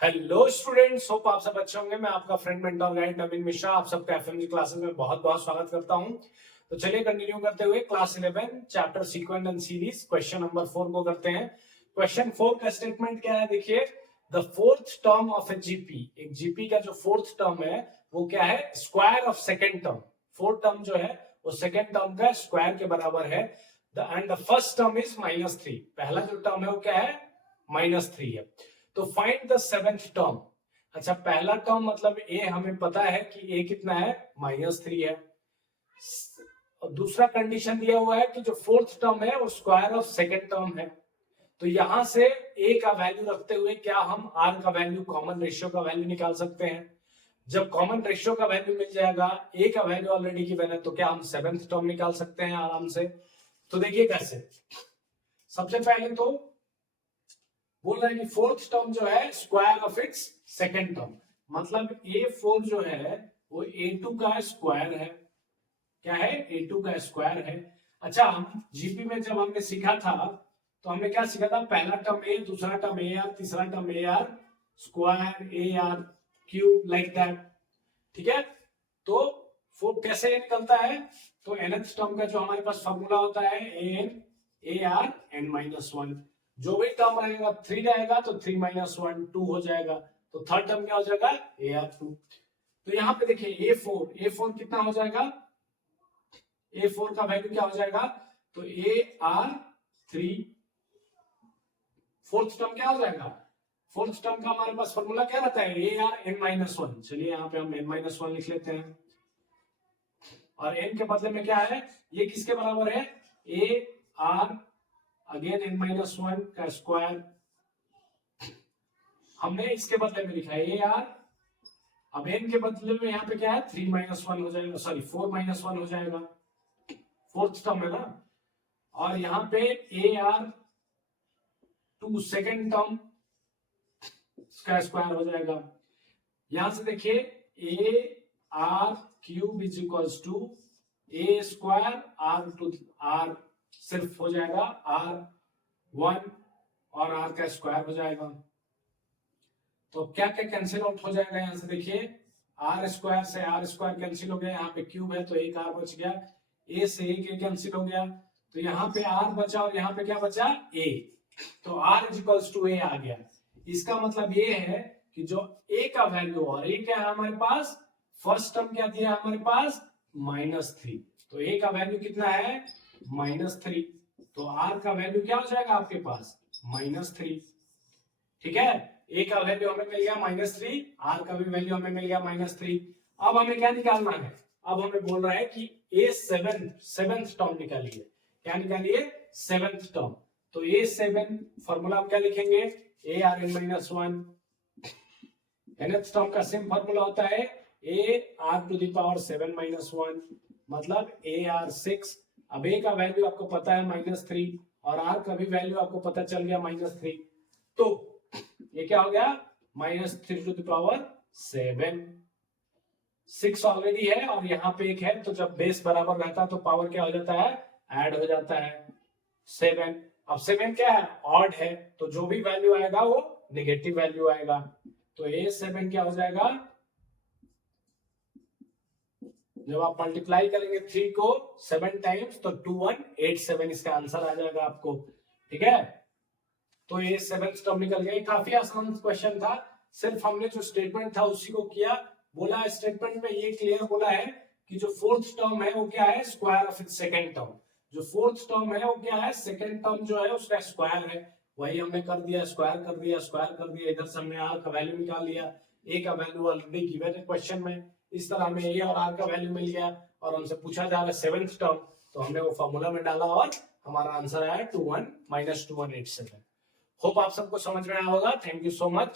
Hello students, hope आप सब अच्छे होंगे। मैं आपका फ्रेंड मेंटर गाइड नवीन मिश्रा आप सबका एफएमजी क्लासेस में बहुत बहुत स्वागत करता हूं। तो चलिए कंटिन्यू करते हुए class 11 chapter sequence and series question number 4 को करते हैं। क्वेश्चन 4 का स्टेटमेंट क्या है, देखिए। The fourth term of A GP, एक जीपी का जो फोर्थ टर्म है वो क्या है, square of second term. Fourth term जो है वो सेकेंड टर्म का स्क्वायर के बराबर है। And the first term is -3। पहला जो टर्म है वो क्या है, -3 है। तो फाइंड द सेवेंथ टर्म। अच्छा, पहला टर्म मतलब ए हमें पता है कि ए कितना है, -3 है। और दूसरा कंडीशन दिया हुआ है कि जो फोर्थ टर्म है वो स्क्वायर ऑफ सेकेंड टर्म है। तो यहां से ए का वैल्यू रखते हुए क्या हम आर का वैल्यू, कॉमन रेशियो का वैल्यू निकाल सकते हैं। जब कॉमन रेशियो का वैल्यू मिल जाएगा, ए का वैल्यू ऑलरेडी गिवन है, तो क्या हम सेवेंथ टर्म निकाल सकते हैं आराम से। तो देखिए कैसे। सबसे पहले तो बोल रहे हैं कि फोर्थ टर्म जो है square of its second term, मतलब A4 जो है वो A2 का स्क्वायर है। क्या है, A2 का स्क्वायर है। अच्छा, हम जीपी में जब हमने सीखा था तो हमने क्या सीखा था, पहला टर्म ए, दूसरा टर्म ए आर, तीसरा term A R square, A R cube, like that. ठीक है। तो वो कैसे ये निकलता है, तो nth टर्म का जो हमारे पास फॉर्मूला होता है an ए आर n -1। जो भी टर्म रहेगा 3 रहेगा तो 3 - 1 2 हो जाएगा। तो थर्ड टर्म क्या हो जाएगा, AR2। तो यहाँ पे देखिए A4 कितना हो जाएगा, A4 का वैल्यू क्या हो जाएगा, तो AR3। फोर्थ टर्म क्या हो जाएगा, फोर्थ टर्म का हमारे पास फॉर्मूला क्या रहता है, ARn-1। चलिए यहाँ पे हम n-1 लिख लेते हैं। और n के बदले में क्या है, ये किसके बराबर है, AR अगेन n-1 का स्क्वायर। हमने इसके बदले में लिखा है AR, अब n के बदले में यहाँ पे क्या है, 3 - 1 हो जाएगा, सॉरी 4 - 1 हो जाएगा, फोर्थ टर्म है ना। और यहाँ पे AR2 सेकेंड टर्म का स्क्वायर हो जाएगा। यहां से देखिए AR³ is equals to A square R सिर्फ हो जाएगा R1 और R का स्क्वायर हो जाएगा। तो क्या क्या कैंसिल आउट हो जाएगा, यहां से देखिए R स्क्वायर से R स्क्वायर कैंसिल हो गया, यहाँ पे क्यूब है तो एक R बच गया, A से A कैंसिल हो गया, तो यहाँ पे R बचा और यहाँ पे क्या बचा, A। तो R is equals to A आ गया। इसका मतलब ये है कि जो A का वैल्यू, और A क्या है हमारे पास, फर्स्ट टर्म क्या दिया है हमारे पास, -3। तो A का वैल्यू कितना है, -3। तो R का वैल्यू क्या हो जाएगा आपके पास, -3। ठीक है, A का वैल्यू हमें मिल गया -3, R का भी वैल्यू हमें मिल गया -3। अब हमें क्या निकालना है, अब हमें बोल रहा है कि सेवेंथ टर्म निकालिए। क्या निकालिए, सेवेंथ टर्म। तो A7 फॉर्मूला हम क्या लिखेंगे, ARn-1। nth टर्म का सेम फॉर्मूला होता है AR⁻7 - 1, मतलब AR6। अब A का वैल्यू आपको पता है -3 और R का भी वैल्यू आपको पता चल गया -3। तो ये क्या हो गया, -3⁻7। 6 ऑलरेडी है और यहाँ पे एक है, तो जब बेस बराबर रहता है तो पावर क्या हो जाता है, ऐड हो जाता है 7। अब 7 क्या है, ऑड है, तो जो भी वैल्यू आएगा वो नेगेटिव वैल्यू आएगा। तो A7 क्या हो जाएगा, जब आप मल्टीप्लाई करेंगे 3 को 7 टाइम्स तो 2187 इसका आंसर आ जाएगा आपको। ठीक है, तो ये 7th टर्म निकल गया। काफी आसान क्वेश्चन था, सिर्फ हमने जो स्टेटमेंट था उसी को किया। बोला स्टेटमेंट में ये क्लियर बोला है कि जो फोर्थ टर्म है वो क्या है, square of its second term. जो फोर्थ टर्म है वो क्या है, सेकेंड टर्म जो है उसका स्क्वायर है। वही हमने कर दिया, स्क्वायर कर दिया, स्क्वायर कर दिया। इधर से हमने आर का वैल्यू निकाल लिया, ए का वैल्यू ऑलरेडी गिवन है क्वेश्चन में। इस तरह हमें ए और आर का वैल्यू मिल गया और हमसे पूछा जा रहा है सेवेंथ टर्म, तो हमने वो फॉर्मूला में डाला और हमारा आंसर आया 21 - 2187। होप आप सबको समझ में आया होगा। Thank you so much.